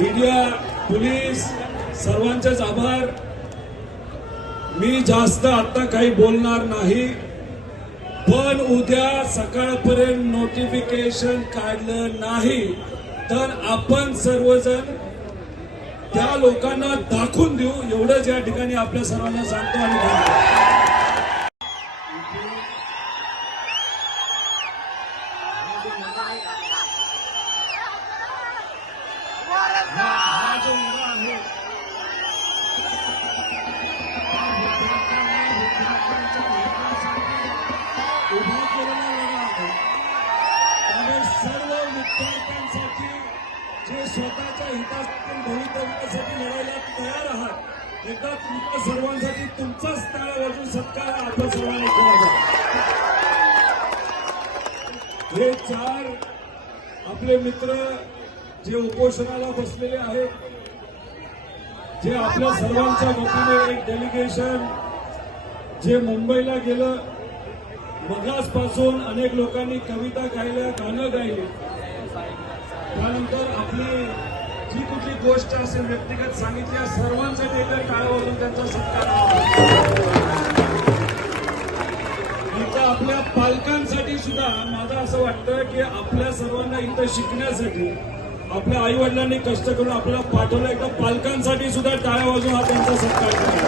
Media police सर्वांचेच आभार. मी जास्त आता काही बोलणार नाही पण उद्या सकाळपर्यंत नोटिफिकेशन काढलं नाही तर आपण सर्वजण त्या लोकांना दाखवून देऊ. एवढंच या ठिकाणी आपल्या सर्वांना सांगतो आणि Thank you. सर्व विद्यार्थ्यांसाठी जे स्वतःच्या हितासाठी भवितव्यासाठी लढायला तयार आहात एकदा तुमच्या सर्वांसाठी तुमचाच टाळा वाजून सत्कार आपल्या सर्वांनी केला हे चार आपले मित्र जे उपोषणाला बसलेले आहेत जे आपल्या सर्वांच्या वतीने एक डेलिगेशन जे मुंबईला गेलं मगासपासून अनेक लोकांनी कविता गायल्या गाणं गायली. त्यानंतर आपली जी कुठली गोष्ट असेल व्यक्तिगत सांगितल्या सर्वांचं सर्वांसाठी एकदा टाळावरून त्यांचा सत्कार इथं आपल्या पालकांसाठी सुद्धा माझं असं वाटतं की आपल्या सर्वांना इथं शिकण्यासाठी आपल्या आई वडिलांनी कष्ट करून आपल्याला पाठवलं एकदा पालकांसाठी सुद्धा टाळ्या वाजून हा त्यांचा सत्कार करा.